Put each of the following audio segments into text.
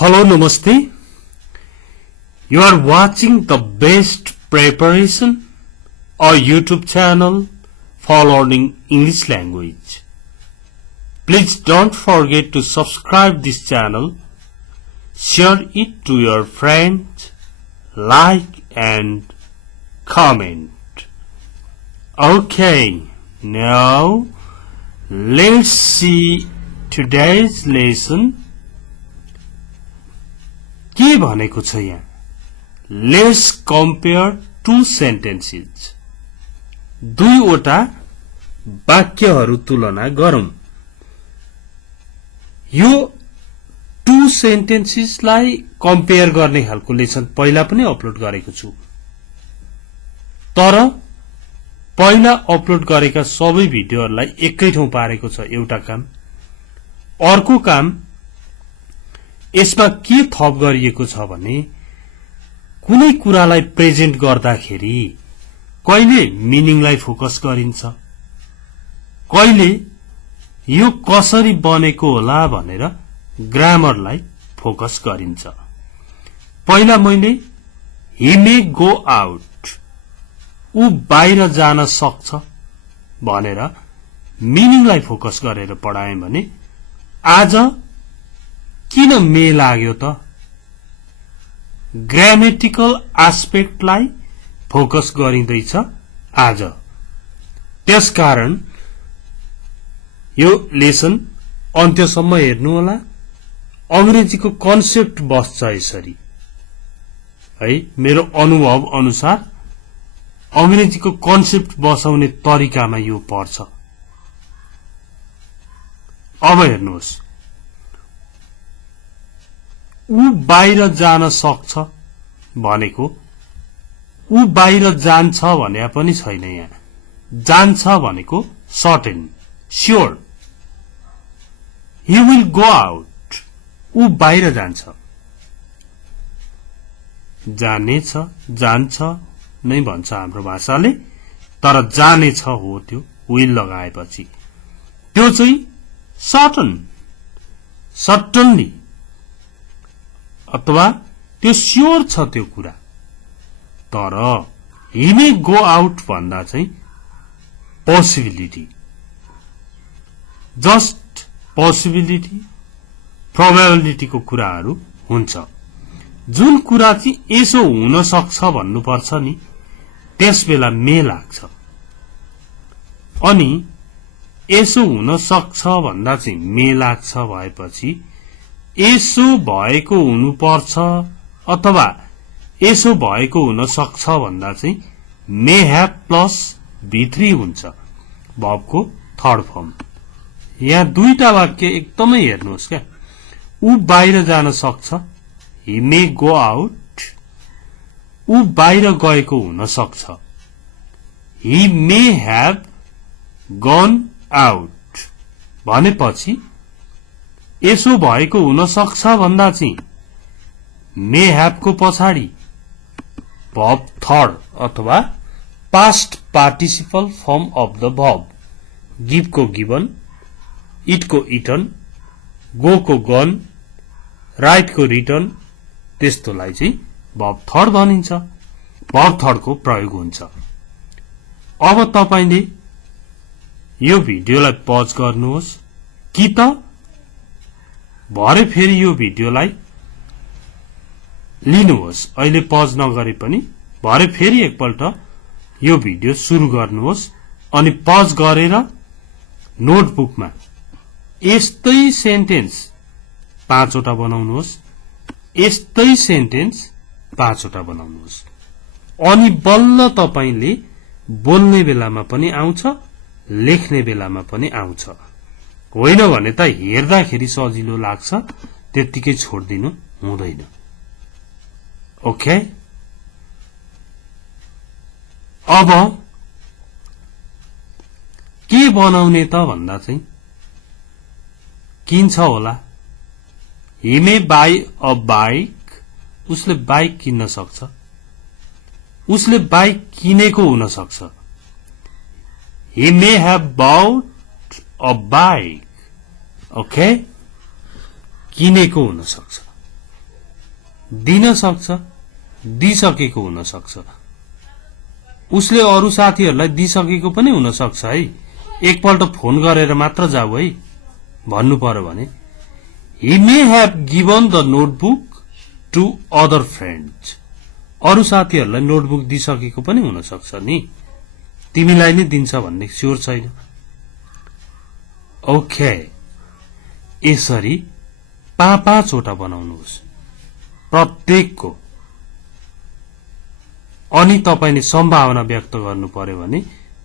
Hello, Namaste. You are watching the best preparation or YouTube channel for learning English language. Please don't forget to subscribe this channel, share it to your friends, like and comment. Okay, now let's see today's lesson. के भनेको छ यहाँ? Let's compare two sentences. दुईवटा वाक्यहरू तुलना गरौं. यो two sentences लाई कम्पेयर गर्ने खालको लेसन पहिला पनि अपलोड गरेको छु. तर पहिला अपलोड गरेका सबै भिडियोहरुलाई एकै ठाउँ पारेको छ एउटा काम. अर्को काम यसमा के थप गरिएको छ भने कुनै कुरालाई प्रेजेन्ट गर्दाखेरि कहिले मिनिङलाई फोकस गरिन्छ, कहिले यो कसरी बनेको होला भनेर ग्रामरलाई फोकस गरिन्छ. पहिला मैले he may go out, उ बाहिर जान सक्छ भनेर मिनिङलाई फोकस गरेर पढाएँ भने आज किन मे लाग्यो त? ग्रामेटिकल एस्पेक्टलाई फोकस गरिँदैछ आज. त्यसकारण यो लेसन अन्त्यसम्म हेर्नु होला. अंग्रेजीको कन्सेप्ट बस्छ यसरी है. मेरो अनुभव अनुसार अंग्रेजीको कन्सेप्ट बसाउने तरिकामा यो पर्छ. अब हेर्नुहोस्, उ बाहिर जान सक्छ भनेको उ बाहिर जान्छ भने पनि छैन. यहाँ जान्छ भनेको certain, sure. he will go out, उ बाहिर जान्छ. जानेछ, जान्छ नै भन्छ हाम्रो भाषाले, तर जानेछ हो त्यो will लगाएपछि. त्यो चाहिँ सर्टन, सर्टनली अथवा त्यो स्योर छ त्यो कुरा. तर he may go out भन्दा चाहिँ पोसिबिलिटी, जस्ट पोसिबिलिटी, प्रोबेबिलिटी को कुराहरू हुन्छ. जुन कुरा चाहिँ यसो हुन सक्छ भन्नुपर्छ नि त्यस बेला मे लाग्छ. अनि यसो हुन सक्छ भन्दा चाहिँ मे लाग्छ भएपछि यसो भएको हुनुपर्छ अथवा यसो भएको हुन सक्छ भन्दा चाहिँ मे ह्याभ प्लस V3 हुन्छ भर्बको थर्ड फर्म. यहाँ दुईटा वाक्य एकदमै हेर्नुहोस् क्या. उ बाहिर जान सक्छ, he may go out, उ बाहिर गएको हुन सक्छ, he may have gone out भनेपछि यसो भएको हुन सक्छ भन्दा चाहिँ मे ह्याभ को पछाडि भर्ब थर्ड अथवा past participle form of the verb, give को गिवन, इट को इटन, गो को गन, राइट को रिटर्न, त्यस्तोलाई चाहिँ भर्ब थर्ड भनिन्छ. भर्ब थर्ड को प्रयोग हुन्छ. अब तपाईले यो भिडियोलाई पज गर्नुहोस् कि त भरे फेरि यो भिडियोलाई लिनुहोस्. अहिले पज नगरे पनि भरे फेरि एकपल्ट यो भिडियो सुरु गर्नुहोस् अनि पज गरेर नोटबुकमा यस्तै सेन्टेन्स 5 वटा बनाउनुहोस्, यस्तै सेन्टेन्स 5 वटा बनाउनुहोस्. अनि बल्ल तपाईले बोल्ने बेलामा पनि आउँछ, लेख्ने बेलामा पनि आउँछ. होइन भने त हेर्दाखेरि सजिलो लाग्छ, त्यतिकै छोड्दिनु हुँदैन. ओके. अब के बनाउने त भन्दा चाहिँ किन्छ होला. he may buy a bike, उसले बाइक किन्न सक्छ, उसले बाइक किनेको हुन सक्छ. he may have bought a bike. Okay, किनेको हुन सक्छ. दिन सक्छ, दिइसकेको हुन सक्छ। उसले अरू साथीहरूलाई दिइसकेको पनि हुन सक्छ है। एकपल्ट फोन गरेर मात्र जाऊ है भन्नु पर्यो भने he may have given the notebook to other friends। अरू साथीहरूलाई नोटबुक दिइसकेको पनि हुन सक्छ नि, तिमीलाई नै दिन्छ भन्ने स्योर छैन। ओके, यसरी 5 वटा बनाउनुहोस् प्रत्येकको। अनि तपाईले सम्भावना व्यक्त गर्नु पर्यो भने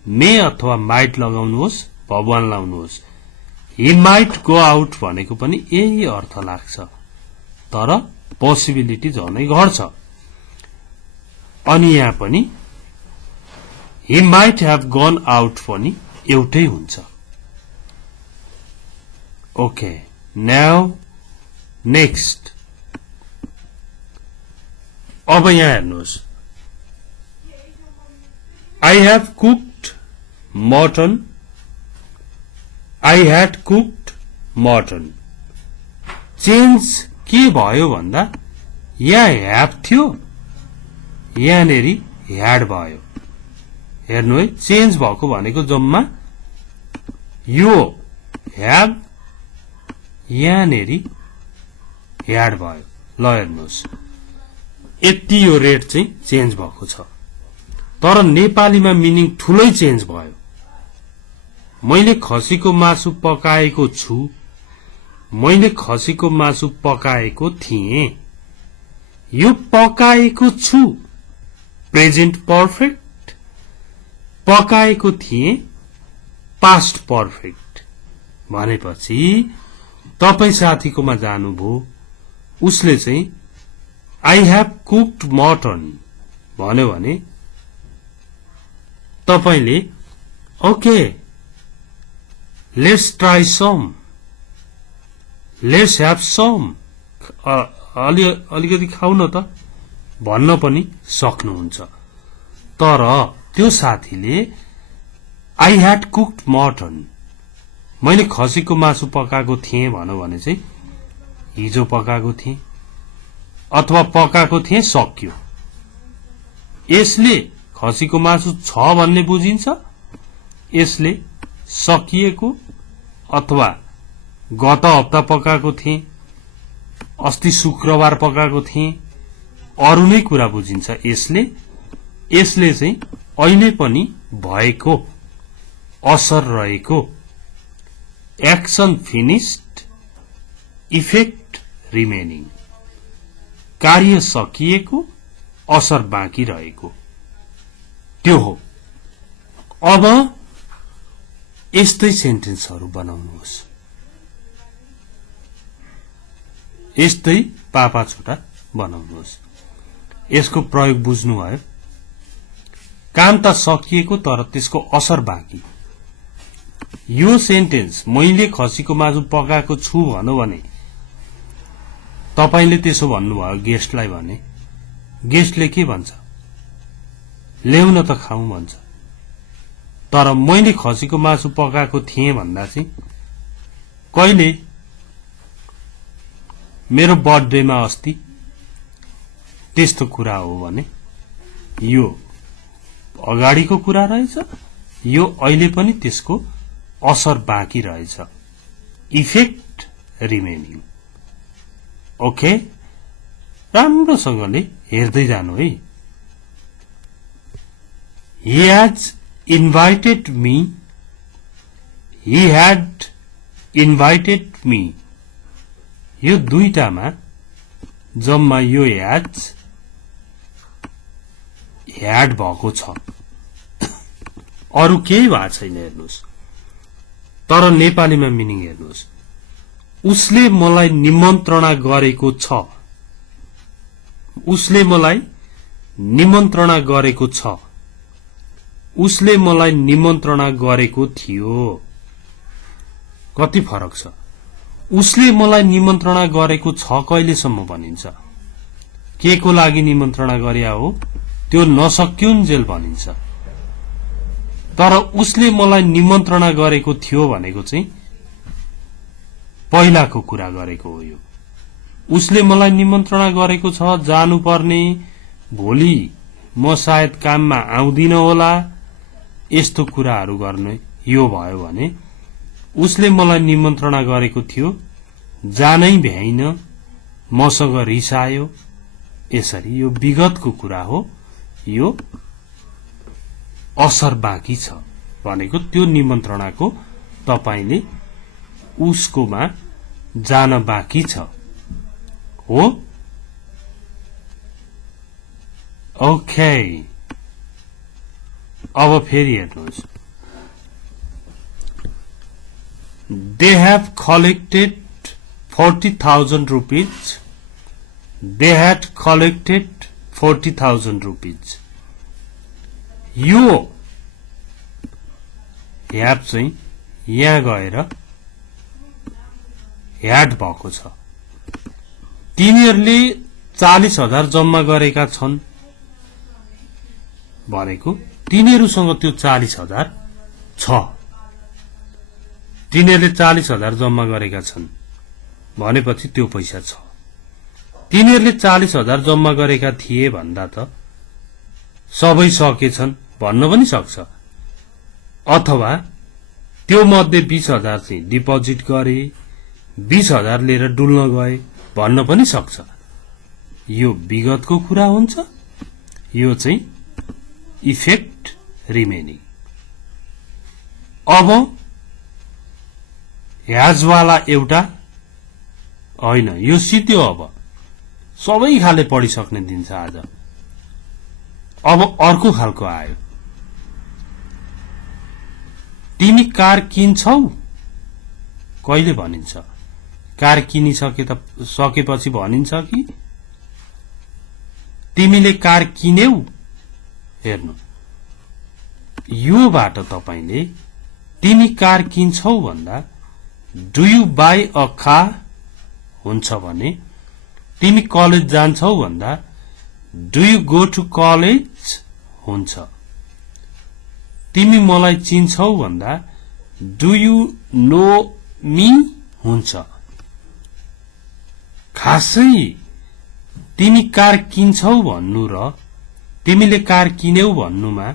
मे अथवा माइट लगाउनुहोस्, भगवान लाउनुहोस्। he might go out भनेको पनि यही अर्थ लाग्छ, तर पोसिबिलिटी झनै घट्छ। अनि यहाँ पनि he might have gone out पनि एउटै हुन्छ। Okay, now next. अब यहाँ हेर्नुहोस्, I have cooked mutton, I had cooked mutton। Change के भयो भन्दा यहाँ ह्याभ थियो, यहाँनेरि ह्याड भयो। हेर्नु है, चेन्ज भएको भनेको जम्मा यो ह्याभ, यहाँनेरि ह्याड भयो। ल हेर्नुहोस्, यति यो रेट चाहिँ चेन्ज भएको छ, तर नेपालीमा मिनिङ ठूलै चेन्ज भयो। मैले खसीको मासु पकाएको छु, मैले खसीको मासु पकाएको थिएँ। यो पकाएको छु प्रेजेन्ट पर्फेक्ट, पकाएको थिएँ पास्ट पर्फेक्ट। भनेपछि तपाई साथीकोमा जानुभयो, उसले चाहिँ आई हेभ कुक्ड मटन भन्यो भने तपाईले okay let's try some, let's have some, अलिकति खाऊ न त भन्न पनि सक्नुहुन्छ। तर त्यो साथीले आई ह्याड कुक्ड मटन, मैले खसीको मासु पकाएको थिएँ भन्यो भने चाहिँ हिजो पकाएको थिएँ अथवा पकाएको थिएँ सक्यो। यसले खसीको मासु छ भन्ने बुझिन्छ, यसले सकिएको अथवा गत हप्ता पकाएको थिएँ, अस्ति शुक्रबार पकाएको थिएँ, अरू नै कुरा बुझिन्छ। यसले चाहिँ अहिले पनि भएको, असर रहेको, एक्सन फिनिश्ड, इफेक्ट रिमेनिङ, कार्य सकिएको, असर बाँकी रहेको, त्यो हो। अब यस्तै सेन्टेन्सहरू बनाउनुहोस्, यस्तै 5 वटा बनाउनुहोस्। यसको प्रयोग बुझ्नुभयो। काम त सकिएको तर त्यसको असर बाँकी। यो सेन्टेन्स मैले खसीको मासु पकाएको छु भन्नु भने तपाईले त्यसो भन्नुभयो गेस्टलाई भने गेस्टले के भन्छ, ल्याउन त खाऊ भन्छ। तर मैले खसीको मासु पकाएको थिएँ भन्दा चाहिँ कहिले मेरो बर्थडेमा अस्ति त्यस्तो कुरा हो भने यो अगाडिको कुरा रहेछ, यो अहिले पनि त्यसको असर बाँकी रहेछ, इफेक्ट रिमेनिङ। ओके, राम्रोसँगले हेर्दै जानु है। He has invited me, he had invited me। यो दुईटामा जम्मा यो ह्याड भएको छ, अरू केही भएको छैन। हेर्नुहोस्, तर नेपालीमा मिनिङ हेर्नुहोस्, उसले मलाई निमन्त्रणा गरेको छ, उसले मलाई निमन्त्रणा गरेको छ, उसले मलाई निमन्त्रणा गरेको थियो। कति फरक छ। उसले मलाई निमन्त्रणा गरेको छ कहिलेसम्म भनिन्छ, के को लागि निमन्त्रणा गरिया हो त्यो नसक्युन्जेल भनिन्छ। तर उसले मलाई निमन्त्रणा गरेको थियो भनेको चाहिँ पहिलाको कुरा गरेको हो। यो उसले मलाई निमन्त्रणा गरेको छ जानुपर्ने, भोलि म सायद काममा आउँदिन होला, यस्तो कुराहरू गर्ने यो भयो भने उसले मलाई निमन्त्रणा गरेको थियो, जानै भ्याइन, मसँग रिसायो, यसरी यो विगतको कुरा हो, यो असर बाँकी छ भनेको त्यो निमन्त्रणाको तपाईले उसकोमा जान बाँकी छ हो। ओके, अब फेरि हेर्नुहोस्, they have collected 40,000 rupees. They had collected 40,000 rupees. यो ह्याड चाहिँ यहाँ गएर ह्याड भएको छ। तिनीहरूले 40,000 जम्मा गरेका छन् भनेको तिनीहरूसँग त्यो 40,000 छ। तिनीहरूले 40,000 जम्मा गरेका छन् भनेपछि त्यो पैसा छ। तिनीहरूले 40,000 जम्मा गरेका थिए भन्दा त सबै सकेछन् भन्न पनि सक्छ, अथवा त्यो मध्ये 20,000 चाहिँ डिपोजिट गरे, 20,000 लिएर डुल्न गए भन्न पनि सक्छ। यो विगतको कुरा हुन्छ, यो चाहिँ इफेक्ट रिमेनिङ। अब ह्याजवाला एउटा होइन, यो सित्यो। अब सबै खाले पढिसक्ने दिन्छ आज। अब अर्को खालको आयो, तिमी कार किन्छौ, कहिले भनिन्छ? कार सकेपछि भनिन्छ कि तिमीले कार किन्यौ? हेर्नु, योबाट तपाईले तिमी कार किन्छौ भन्दा do you buy a car हुन्छ भने, तिमी कलेज जान्छौ भन्दा do you go to college हुन्छ। तिमी मलाई चिन्छौ भन्दा डु यु नो मी हुन्छ। खासै तिमी कार किन्छौ भन्नु र तिमीले कार किन्यौ भन्नुमा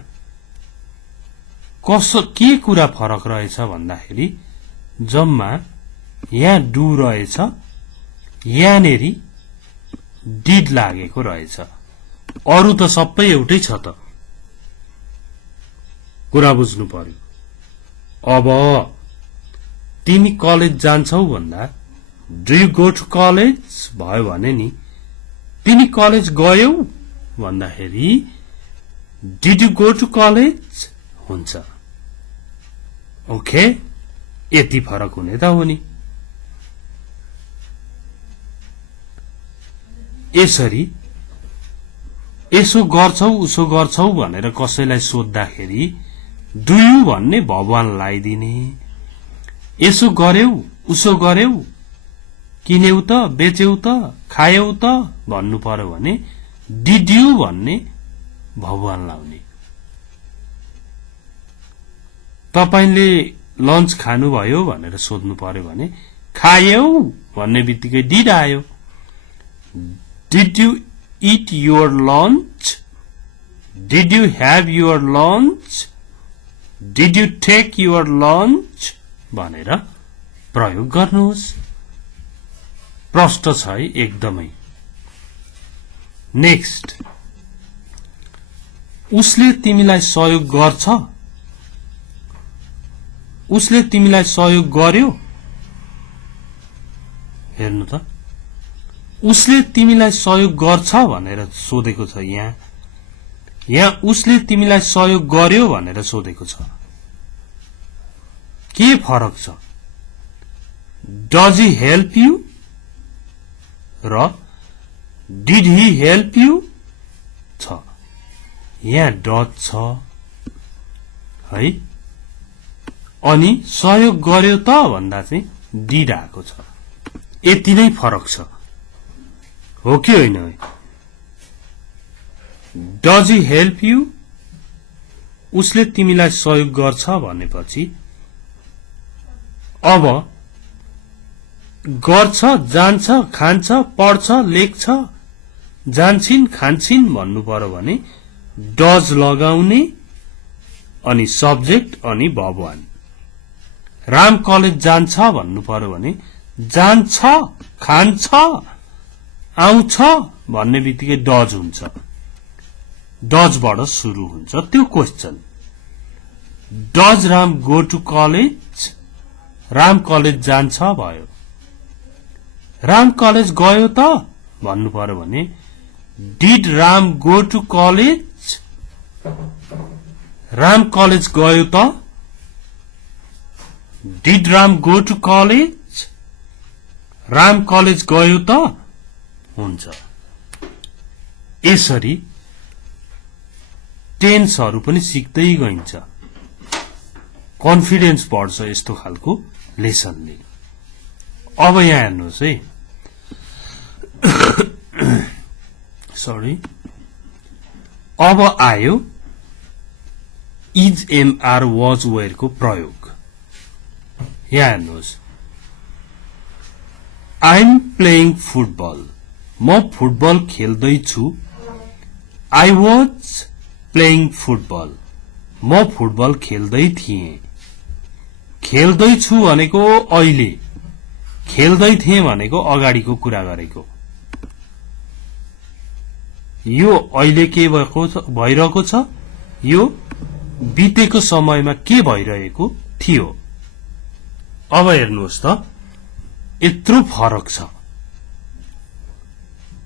के कुरा फरक रहेछ भन्दाखेरि जम्मा यहाँ डु रहेछ, यहाँनेरि डिड लागेको रहेछ, अरु त सबै एउटै छ त। कुरा बुझ्नु पर्यो। अब तिमी कलेज जान्छौ भन्दा do you go to college भयो भने नि, तिमी कलेज गयौ भन्दाखेरि did you go to college हुन्छ। ओके, यति फरक हुने त हो नि। यसरी यसो गर्छौ उसो गर्छौ भनेर कसैलाई सोद्धाखेरि डु यु भन्ने भगवान लगाइदिने, यसो गर्यौ उसो गर्यौ, किन्यौ त, बेच्यौ त, खायौ त भन्नु पर्यो भने डिड यु भन्ने भगवान लाउने। तपाईले लन्च खानुभयो भनेर सोध्नु पर्यो भने खायौ भन्ने बित्तिकै डिड आयो। Did you eat your lunch? Did you have your lunch? Did you take your lunch? भनेर प्रयोग गर्नुहोस्। प्रष्ट छ है एकदमै। नेक्स्ट, उसले तिमीलाई सहयोग गर्छ? उसले तिमीलाई सहयोग गर्यो? हेर्नु त, उसले तिमीलाई सहयोग गर्छ भनेर सोधेको छ। यहाँ उसले तिमीलाई सहयोग गर्यो भनेर सोधेको छ। के फरक छ? डज ही हेल्प यु र डिड ही हेल्प यु छ। यहाँ डज छ है, अनि सहयोग गर्यो त भन्दा चाहिँ डिड आएको छ। यति नै फरक छ, हो कि होइन? डज ही हेल्प यु, उसले तिमीलाई सहयोग गर्छ भनेपछि अब गर्छ, जान्छ, खान्छ, पढ्छ, लेख्छ, जान्छिन्, खान्छिन् भन्नु पर्यो भने डज लगाउने अनि सब्जेक्ट अनि verb 1. राम कलेज जान्छ भन्नु पर्यो भने जान्छ, खान्छ, आउँछ भन्ने बित्तिकै डज हुन्छ. डजबाट सुरु हुन्छ त्यो question. Does Ram go to college? Ram college जान्छ भयो. राम कलेज गयो त भन्नु पर्यो भने did Ram go to college? Ram college गयो त? Did Ram go to college? Ram college गयो त हुन्छ. यसरी टेन्सहरु पनि सिक्दै गइन्छ. कन्फिडेन्स बढ्छ यस्तो खालको लेसनले. अब यहाँ हेर्नुहोस् है. सरी. अब आयो is am are was were को प्रयोग. यहाँ हेर्नुहोस्. I am playing football. म फुटबल खेल्दैछु. I was playing football. म फुटबल खेल्दै थिएँ. खेल्दैछु भनेको अहिले, खेल्दै थिएँ भनेको अगाडिको कुरा गरेको. यो अहिले के भइरहेको छ? यो बितेको समयमा के भइरहेको थियो. अब हेर्नुहोस् त, यत्रो फरक छ.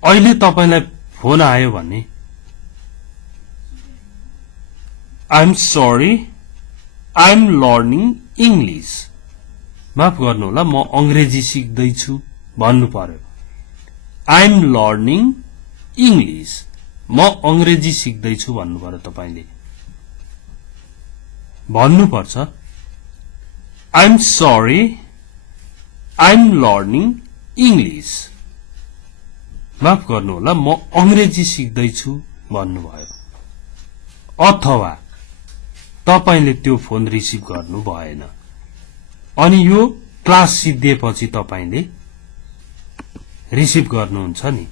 अहिले तपाईलाई फोन आयो भने I'm sorry, I'm learning English. माफ गर्नुहोला, म अंग्रेजी सिक्दैछु भन्नु पर्यो. I'm learning English. म अंग्रेजी सिक्दैछु भन्नु पर्यो तपाईले. भन्नु पर्छ I'm sorry, I'm learning English. माफ गर्नुहोला, म अंग्रेजी सिक्दैछु भन्नुभयो. अथवा तपाईले त्यो फोन रिसिभ गर्नु भएन अनि यो क्लास सिद्धिएपछि तपाईले रिसिभ गर्नुहुन्छ नि.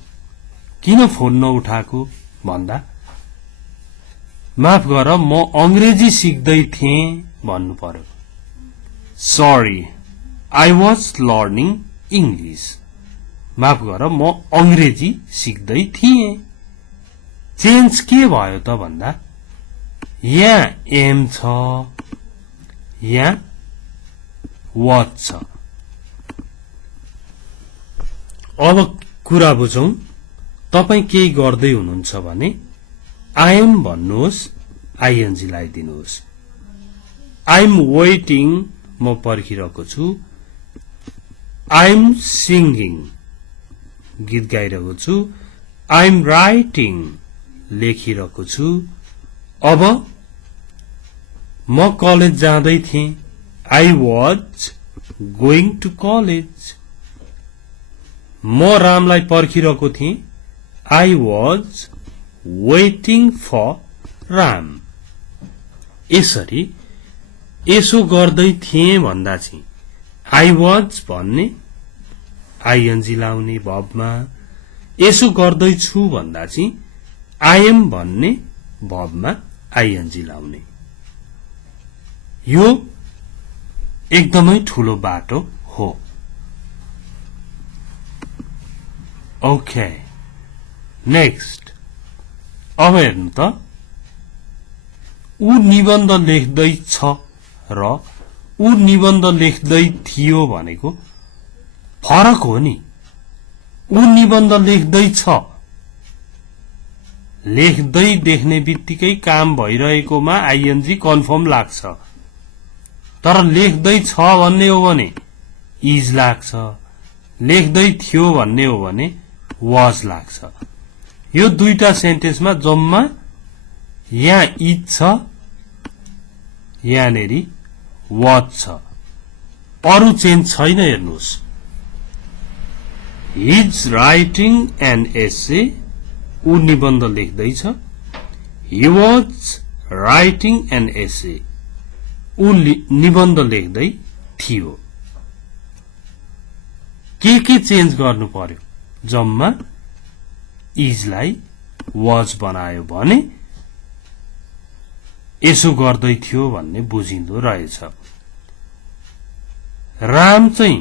किन फोन नउठाएको भन्दा माफ गर म अंग्रेजी सिक्दै थिएँ भन्नु पर्यो. Sorry, I was learning English. माफ गर म अंग्रेजी सिक्दै थिएँ. चेन्ज के भयो त भन्दा यहाँ एम छ, यहाँ वाज छ. अब कुरा बुझौं. तपाई केही गर्दै हुनुहुन्छ भने आई एम भन्नुहोस्, आईएनजी लगाइदिनुहोस्. आई एम वेटिङ, म पर्खिरहेको छु. आई एम सिंगिङ, गीत गाइरहेको छु. आई एम राइटिङ, लेखिरहेको छु. अब म कलेज जाँदै थिएँ. I was going to college. म रामलाई पर्खिरहेको थिएँ. I was waiting for Ram. यसरी यसो गर्दै थिएँ भन्दा चाहिँ आई वाज भन्ने आईएनजी लाउने भबमा, यसो गर्दैछु भन्दा चाहिँ आई एम भन्ने भबमा आईएनजी लाउने. यो एकदमै ठूलो बाटो हो. Okay, next. अब हेर्नु त, ऊ निबन्ध लेख्दैछ र ऊ निबन्ध लेख्दै थियो भनेको फरक हो नि. ऊ निबन्ध लेख्दैछ, लेख्दै देख्ने बित्तिकै काम भइरहेकोमा आईएनजी कन्फर्म लाग्छ. तर लेख्दै छ भन्ने हो भने इज लाग्छ. लेख्दै थियो भन्ने हो भने वाज लाग्छ. यो दुईटा सेन्टेन्समा जम्मा यहाँ इज छ, यहाँनेरि वाज छ. अरु चेन्ज छैन. हेर्नुहोस्. इज राइटिङ एन एसे, ऊ निबन्ध लेख्दैछ. He was writing an essay, ऊ निबन्ध लेख्दै थियो. के चेन्ज गर्नु पर्यो जम्मा इजलाई वाज बनायो भने यसो गर्दै थियो भन्ने बुझिँदो रहेछ। राम चाहिँ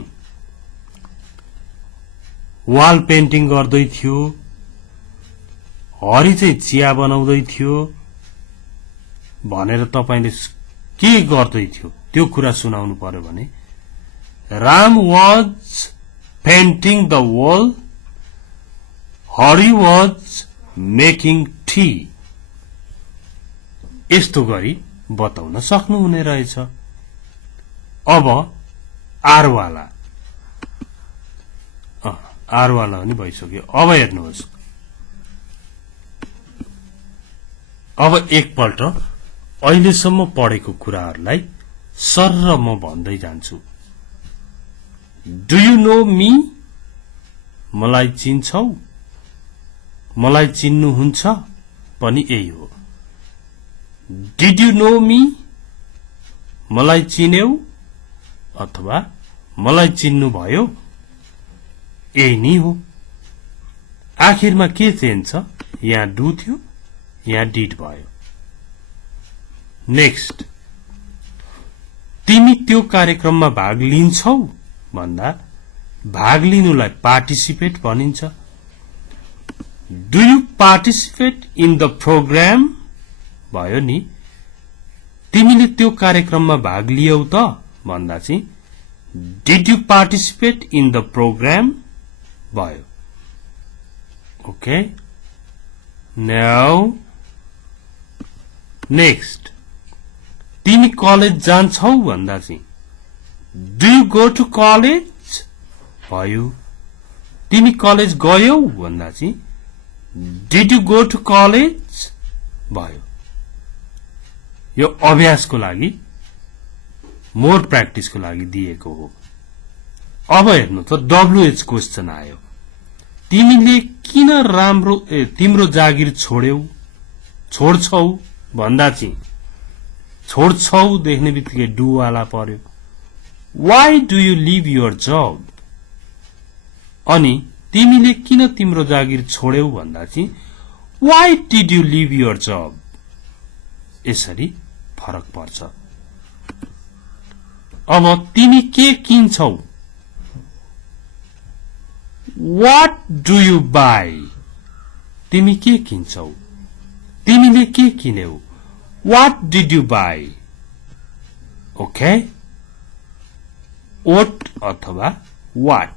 वाल पेन्टिङ गर्दै थियो, हरि चाहिँ चिया बनाउँदै थियो भनेर तपाईले के गर्दै थियो त्यो कुरा सुनाउनु पर्यो भने Ram was painting the wall, Hari was making T. यस्तो गरी बताउन सक्नुहुने रहेछ। अब आरवाला पनि भइसक्यो। अब हेर्नुहोस्, अब एकपल्ट अहिलेसम्म पढेको कुराहरूलाई सर्र म भन्दै जान्छु। Do you know me? मलाई चिन्छौ? मलाई चिन्नुहुन्छ पनि यही हो। Did you know me? मलाई चिन्यौ अथवा मलाई चिन्नु भयो, यही नै हो। आखिरमा के चेन्ज छ? यहाँ डु थियो, यहाँ डिड भयो। नेक्स्ट, तिमी त्यो कार्यक्रममा भाग लिन्छौ भन्दा भाग लिनुलाई पार्टिसिपेट भनिन्छ। Do you participate in the program भयो नि। तिमीले त्यो कार्यक्रममा भाग लियौ त भन्दा चाहिँ did you participate in the program भयो। ओके, नाउ नेक्स्ट, तिमी कलेज जान्छौ भन्दा चाहिँ do you go to college भयो। तिमी कलेज गयौ भन्दा चाहिँ did you go to college भयो। यो अभ्यासको लागि, मोर प्र्याक्टिसको लागि दिएको हो। अब हेर्नु त डब्लुएच क्वेश्चन आयो। तिमीले किन तिम्रो जागिर छोड्छौ भन्दा चाहिँ छोड्छौ देख्ने बित्तिकै डु वाला पर्यो। Why do you leave your job? अनि तिमीले किन तिम्रो जागिर छोड्यौ भन्दा चाहिँ why did you leave your job? यसरी फरक पर्छ। अब तिमी के किन्छौ? What do you buy? तिमी के किन्छौ? तिमीले के किन्यौ? What did you buy? Okay? What अथवा what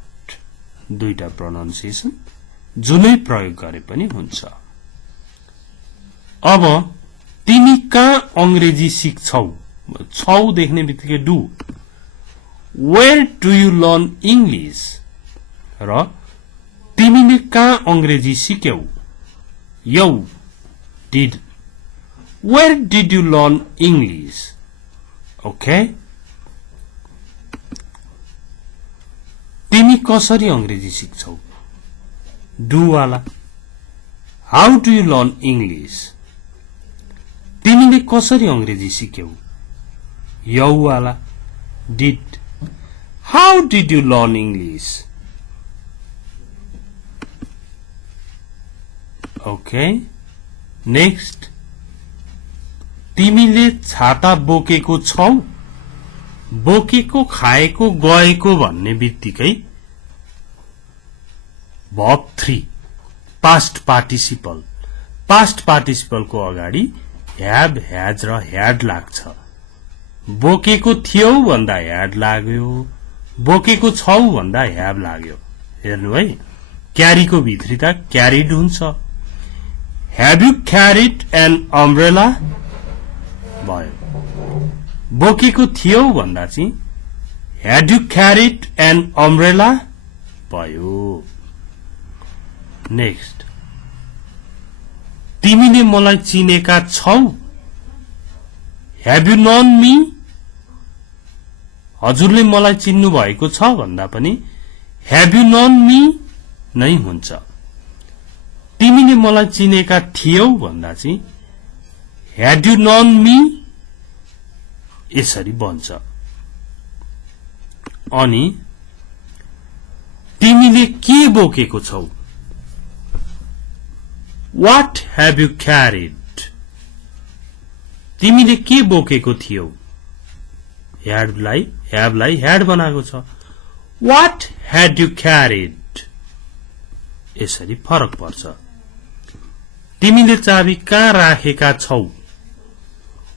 दुईटा प्रोनाउन्सिएसन जुनै प्रयोग गरे पनि हुन्छ। अब तिमी कहाँ अंग्रेजी सिक्छौ? छौ देख्ने बित्तिकै do. Where do you learn English? र तिमीले कहाँ अंग्रेजी सिक्यौ? यौ did. Where did you learn English? Okay? तिमी कसरी अंग्रेजी सिक्छौ? डु वाला। How do you learn English? तिमीले कसरी अंग्रेजी सिक्यौ? यौ वाला did. How did you learn English? Okay. Next. तिमीले छाता बोकेको छौ? बोकेको, खाएको, गएको भन्ने बित्तिकै verb 3 past participle. Past participle को अगाडि have, has र had लाग्छ। बोकेको थियौ भन्दा had लाग्यो, बोकेको छौ भन्दा have लाग्यो। हेर्नु है, क्यारीको भित्रिता क्यारिड हुन्छ। Have you carried an umbrella? भयो। बोकेको थियौ भन्दा चाहिँ had you carried an umbrella? भयो। नेक्स्ट, तिमीले मलाई चिनेका छौ? Have you known me? हजुरले मलाई चिन्नु भएको छ भन्दा पनि Have you known me नै हुन्छ। तिमीले मलाई चिनेका थियौ भन्दा चाहिँ Had you known me? यसरी बन्छ। अनि तिमीले के बोकेको छौ? What have you carried? तिमीले के बोकेको थियौ? ह्याभलाई ह्याड बनाएको छ। What had you carried? यसरी फरक पर्छ। तिमीले चाबी कहाँ राखेका छौ?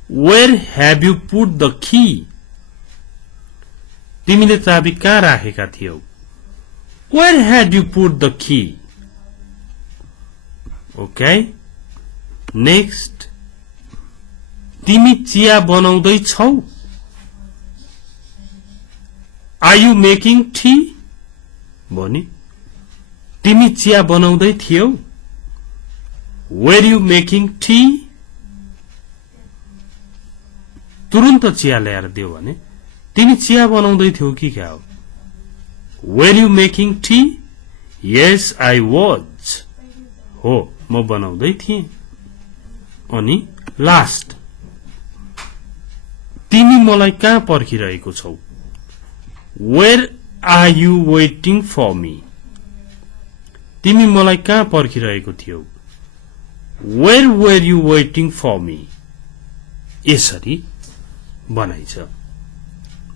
Where have you put the key? तिमीले चाबी कहाँ राखेका थियौ? Where had you put the key? Okay. Next. तिमी चिया बनाउँदै छौ? Are you making tea? भनी तिमी चिया बनाउँदै थियौ? Were you making tea? तुरुन्त चिया ल्याएर दियो भने तिमी चिया बनाउँदै थियौ कि क्या हो? Were you making tea? Yes, I was. हो, म बनाउँदै थिएँ। अनि लास्ट, तिमी मलाई कहाँ पर्खिरहेको छौ? Where are you waiting for me? तिमी मलाई कहाँ पर्खिरहेको थियौ? Where were you waiting for me? यसरी बनाइछ।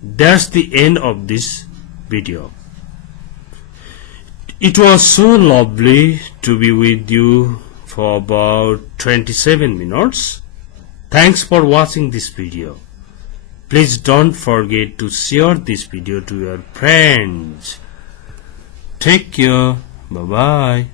That's the end of this video. It was so lovely to be with you for about 27 minutes. Thanks for watching this video. Please don't forget to share this video to your friends. Take care. Bye-bye.